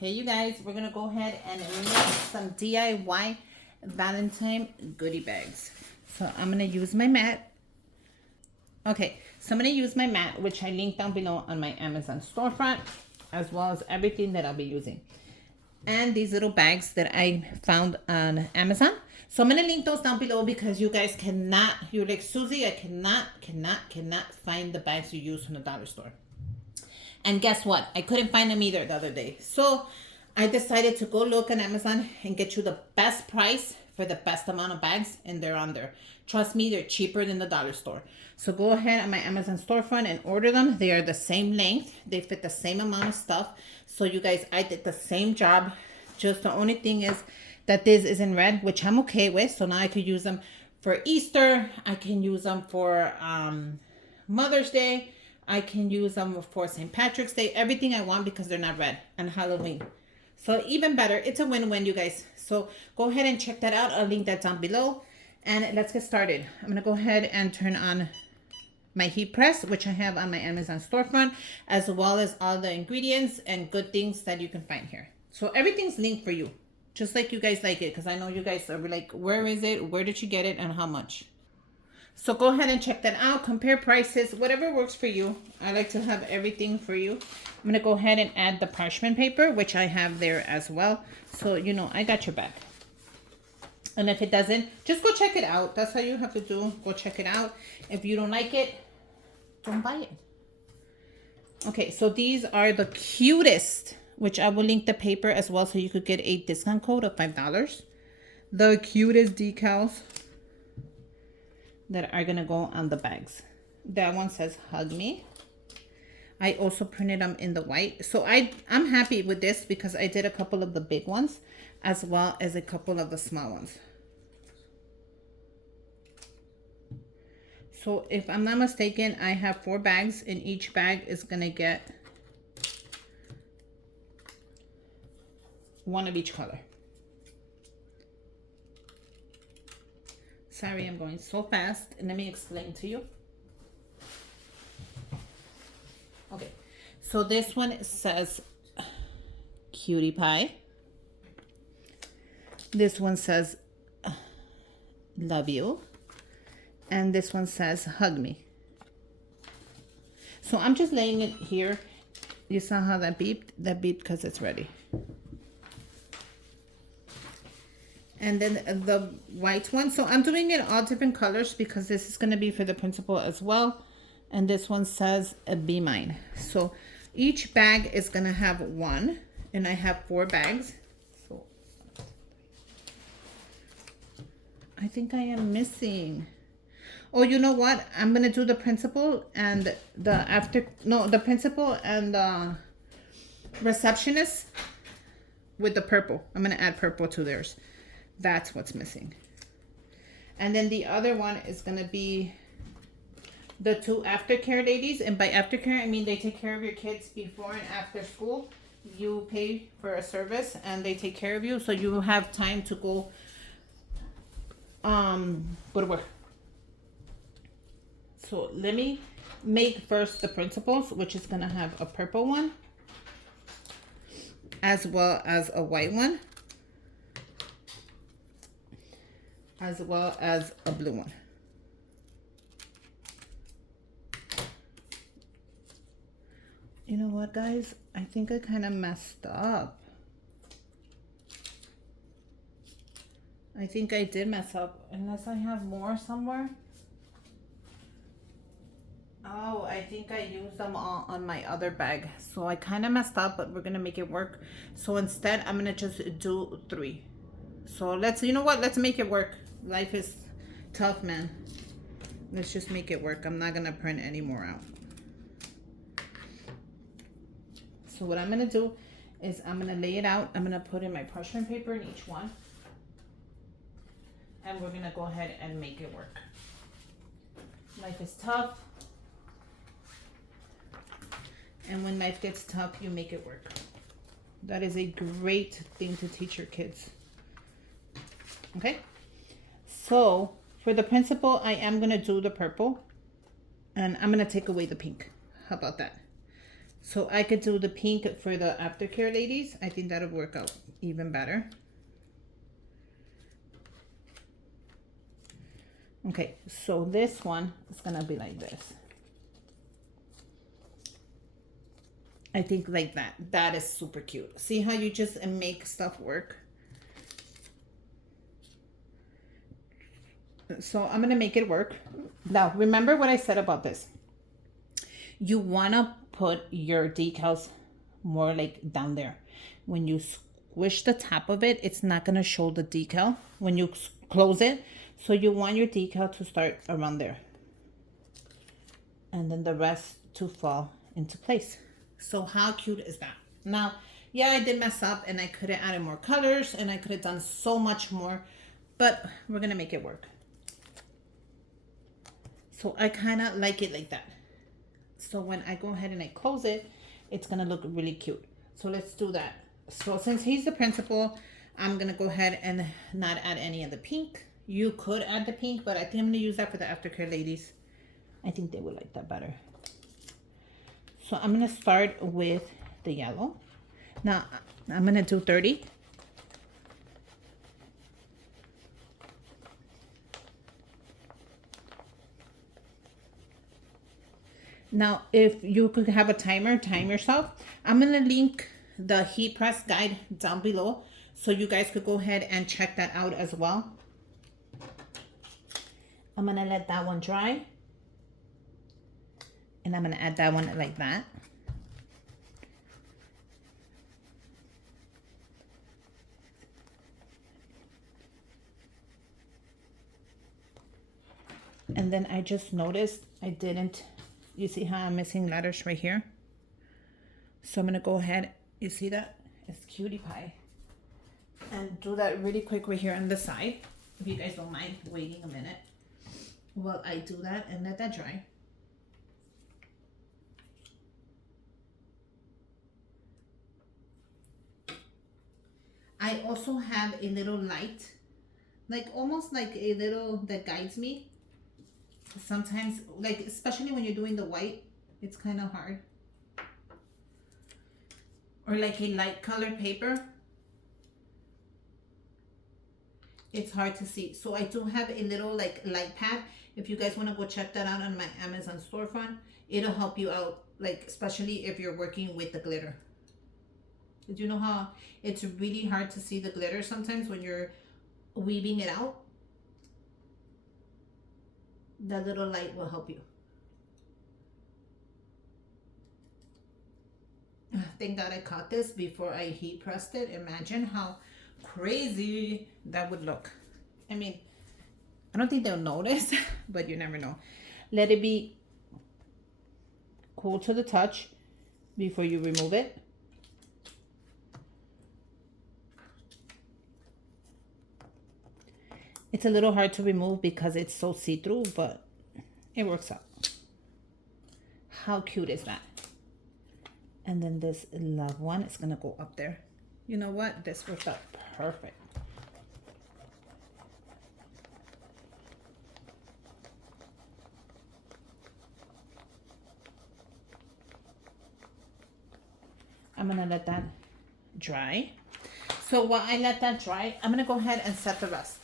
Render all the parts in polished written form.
Hey you guys, we're gonna go ahead and make some DIY Valentine goodie bags. So I'm gonna use my mat. Okay, so I'm gonna use my mat, which I linked down below on my Amazon storefront, as well as everything that I'll be using. And these little bags that I found on Amazon. So I'm gonna link those down below because you guys cannot, you're like, Susie, I cannot find the bags you use from the dollar store. And guess what? I couldn't find them either the other day. So I decided to go look on Amazon and get you the best price for the best amount of bags, and they're on there. Trust me, they're cheaper than the dollar store. So go ahead on my Amazon storefront and order them. They are the same length. They fit the same amount of stuff. So you guys, I did the same job. Just the only thing is that this is in red, which I'm okay with. So now I could use them for Easter. I can use them for Mother's Day. I can use them for St. Patrick's Day, everything I want because they're not red, and Halloween. So even better, it's a win-win, you guys. So go ahead and check that out. I'll link that down below. And let's get started. I'm going to go ahead and turn on my heat press, which I have on my Amazon storefront, as well as all the ingredients and good things that you can find here. So everything's linked for you, just like you guys like it, because I know you guys are like, where is it? Where did you get it? And how much? So go ahead and check that out. Compare prices, whatever works for you. I like to have everything for you. I'm going to go ahead and add the parchment paper, which I have there as well. So, you know, I got your back. And if it doesn't, just go check it out. That's how you have to do. Go check it out. If you don't like it, don't buy it. Okay, so these are the cutest, which I will link the paper as well so you could get a discount code of $5. The cutest decals that are gonna go on the bags. That one says hug me. I also printed them in the white. So I'm happy with this because I did a couple of the big ones as well as a couple of the small ones. So if I'm not mistaken, I have 4 bags and each bag is gonna get one of each color. Sorry, I'm going so fast. And let me explain to you. Okay, so this one says cutie pie. This one says love you. And this one says hug me. So I'm just laying it here. You saw how that beeped? That beeped because it's ready. And then the white one. So I'm doing it all different colors because this is going to be for the principal as well. And this one says be mine. So each bag is going to have one. And I have 4 bags. So I think I am missing. Oh, you know what? I'm going to do the principal and the principal and the receptionist with the purple. I'm going to add purple to theirs. That's what's missing. And then the other one is going to be the 2 aftercare ladies. And by aftercare, I mean they take care of your kids before and after school. You pay for a service and they take care of you. So you have time to go to work. So let me make first the principals, which is going to have a purple one as well as a white one, as well as a blue one. You know what, guys? I think I kind of messed up. I think I did mess up, unless I have more somewhere. Oh, I think I used them all on my other bag. So I kind of messed up, but we're going to make it work. So instead, I'm going to just do 3. So you know what? Let's make it work. Life is tough, man. Let's just make it work. I'm not going to print any more out. So what I'm going to do is I'm going to lay it out. I'm going to put in my parchment paper in each one. And we're going to go ahead and make it work. Life is tough. And when life gets tough, you make it work. That is a great thing to teach your kids. Okay? So, for the principal, I am going to do the purple. And I'm going to take away the pink. How about that? So I could do the pink for the aftercare ladies. I think that'll work out even better. Okay, so this one is gonna be like this. I think like that. That is super cute. See how you just make stuff work? So I'm gonna make it work. Now, remember what I said about this. You wanna put your decals more like down there. When you squish the top of it, it's not gonna show the decal when you close it. So you want your decal to start around there. And then the rest to fall into place. So how cute is that? Now, yeah, I did mess up and I could have added more colors and I could have done so much more, but we're gonna make it work. So I kind of like it like that. So when I go ahead and I close it, it's gonna look really cute. So let's do that. So since he's the principal, I'm gonna go ahead and not add any of the pink. You could add the pink, but I think I'm gonna use that for the aftercare ladies. I think they would like that better. So I'm gonna start with the yellow. Now I'm gonna do 30. Now, if you could have a timer, time yourself. I'm gonna link the heat press guide down below so you guys could go ahead and check that out as well. I'm gonna let that one dry. And I'm gonna add that one like that. And then I just noticed I didn't, you see how I'm missing letters right here? So I'm gonna go ahead, you see that? It's cutie pie. And do that really quick right here on the side. If you guys don't mind waiting a minute while I do that and let that dry. I also have a little light, like almost like a little that guides me. Sometimes, like especially when you're doing the white, it's kind of hard. Or like a light color paper, it's hard to see. So I do have a little like light pad. If you guys want to go check that out on my Amazon storefront, it'll help you out, like especially if you're working with the glitter. Did you know how it's really hard to see the glitter sometimes when you're weaving it out? That little light will help you. Thank God I caught this before I heat pressed it. Imagine how crazy that would look. I mean, I don't think they'll notice, but you never know. Let it be cool to the touch before you remove it. It's a little hard to remove because it's so see-through, but it works out. How cute is that? And then this love one is gonna go up there. You know what? This worked out perfect. I'm gonna let that dry. So while I let that dry, I'm gonna go ahead and set the rest.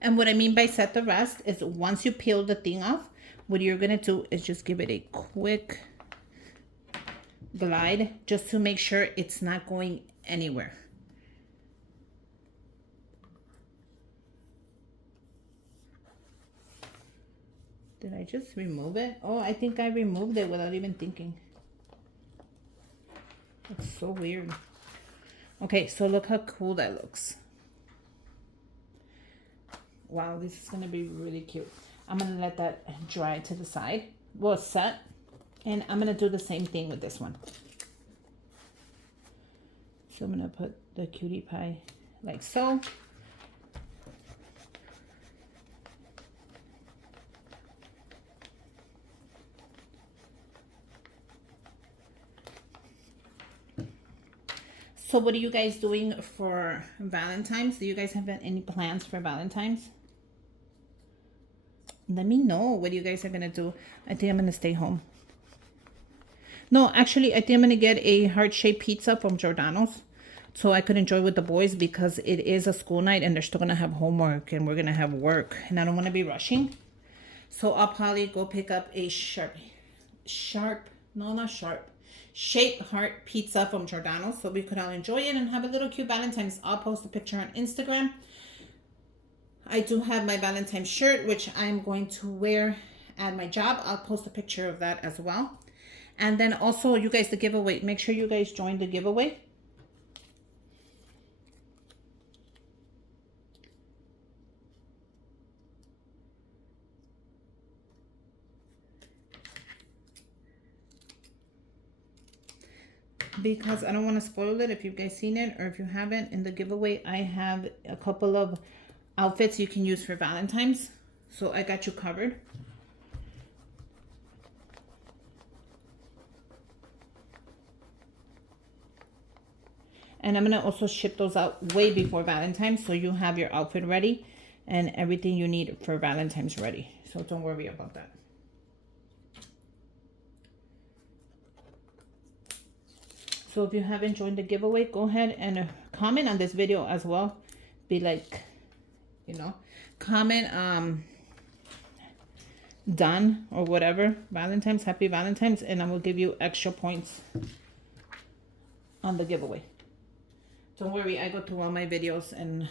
And what I mean by set the rest is once you peel the thing off, what you're gonna do is just give it a quick glide just to make sure it's not going anywhere. Did I just remove it? Oh, I think I removed it without even thinking. It's so weird. Okay, so look how cool that looks. Wow, this is gonna be really cute. I'm gonna let that dry to the side. Well, it's set. And I'm gonna do the same thing with this one. So I'm gonna put the cutie pie like so. So what are you guys doing for Valentine's? Do you guys have any plans for Valentine's? Let me know what you guys are gonna do. I think I'm gonna stay home. No, actually, I think I'm going to get a heart-shaped pizza from Giordano's so I could enjoy with the boys because it is a school night and they're still going to have homework and we're going to have work. And I don't want to be rushing. So I'll probably go pick up a shaped heart pizza from Giordano's so we could all enjoy it and have a little cute Valentine's. I'll post a picture on Instagram. I do have my Valentine shirt, which I'm going to wear at my job. I'll post a picture of that as well. And then also, you guys, the giveaway. Make sure you guys join the giveaway. Because I don't want to spoil it if you guys seen it or if you haven't. In the giveaway, I have a couple of outfits you can use for Valentine's. So I got you covered. And I'm going to also ship those out way before Valentine's so you have your outfit ready and everything you need for Valentine's ready. So don't worry about that. So if you haven't joined the giveaway, go ahead and comment on this video as well. Be like, you know, comment done or whatever. Valentine's, happy Valentine's, and I will give you extra points on the giveaway. Don't worry, I go through all my videos and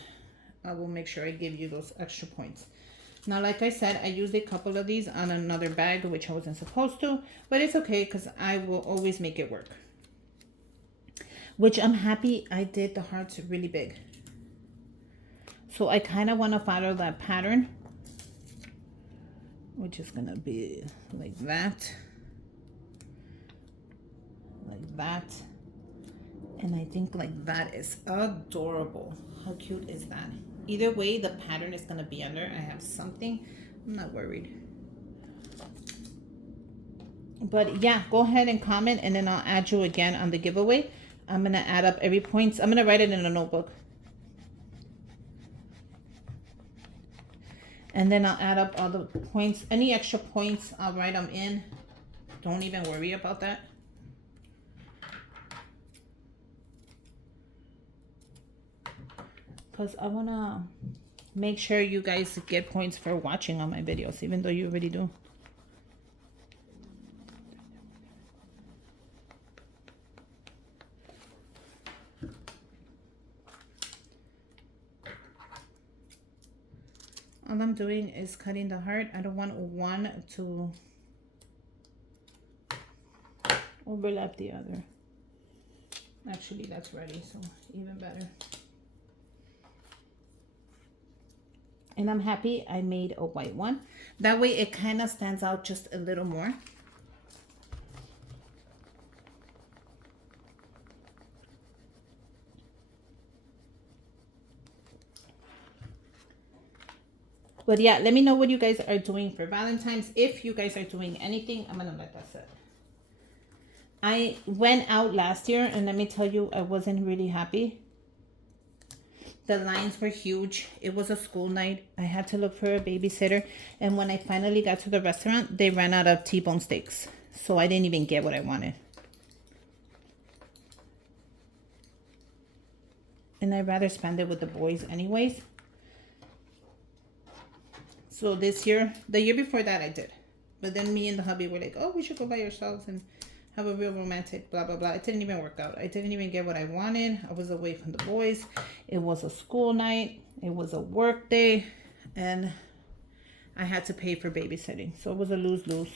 I will make sure I give you those extra points. Now, like I said, I used a couple of these on another bag, which I wasn't supposed to, but it's okay because I will always make it work. Which I'm happy I did the hearts really big. So I kind of want to follow that pattern, which is going to be like that. Like that. And I think like that is adorable. How cute is that? Either way, the pattern is going to be under. I have something. I'm not worried. But yeah, go ahead and comment and then I'll add you again on the giveaway. I'm going to add up every points. I'm going to write it in a notebook. And then I'll add up all the points. Any extra points, I'll write them in. Don't even worry about that. Because I want to make sure you guys get points for watching on my videos, even though you already do. All I'm doing is cutting the heart. I don't want one to overlap the other. Actually, that's ready, so even better. And I'm happy I made a white one. That way it kind of stands out just a little more. But yeah, let me know what you guys are doing for Valentine's. If you guys are doing anything, I'm going to let that sit. I went out last year and let me tell you, I wasn't really happy. The lines were huge. It was a school night. I had to look for a babysitter. And when I finally got to the restaurant, they ran out of T-bone steaks. So I didn't even get what I wanted. And I'd rather spend it with the boys anyways. So this year, the year before that I did. But then me and the hubby were like, oh, we should go by ourselves and have a real romantic blah, blah, blah. It didn't even work out. I didn't even get what I wanted. I was away from the boys. It was a school night. It was a work day. And I had to pay for babysitting. So it was a lose-lose.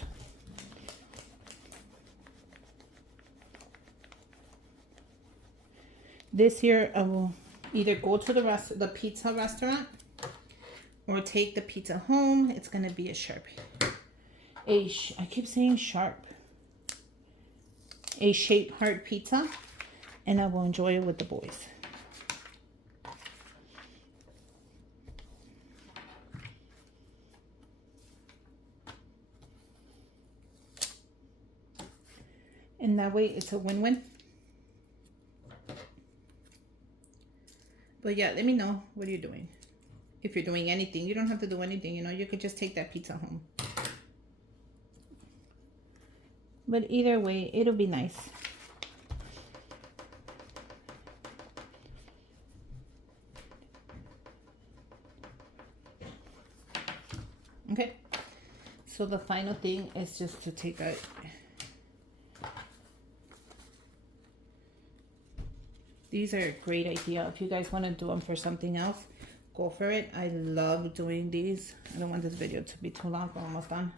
This year, I will either go to the pizza restaurant or take the pizza home. It's going to be a Sharpie. I keep saying sharp. A shaped heart pizza. And I will enjoy it with the boys. And that way it's a win-win. But yeah, let me know what you're doing. If you're doing anything, you don't have to do anything, you know, you could just take that pizza home. But either way, it'll be nice. Okay, so the final thing is just to take out these. Are a great idea. If you guys want to do them for something else, go for it. I love doing these. I don't want this video to be too long. We're almost done.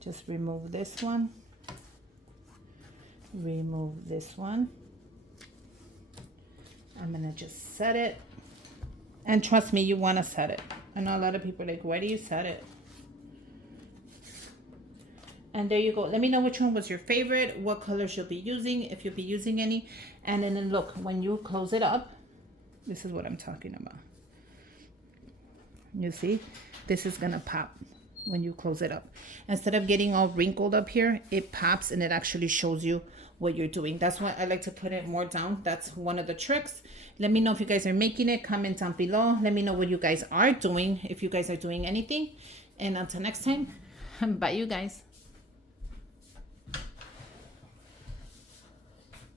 Just remove this one. Remove this one. I'm gonna just set it. And trust me, you want to set it. I know a lot of people are like, why do you set it? And there you go. Let me know which one was your favorite, what colors you'll be using, if you'll be using any. And then look, when you close it up, this is what I'm talking about. You see, this is gonna pop when you close it up. Instead of getting all wrinkled up here, it pops and it actually shows you what you're doing. That's why I like to put it more down. That's one of the tricks. Let me know if you guys are making it. Comment down below. Let me know what you guys are doing, if you guys are doing anything. And until next time, bye you guys.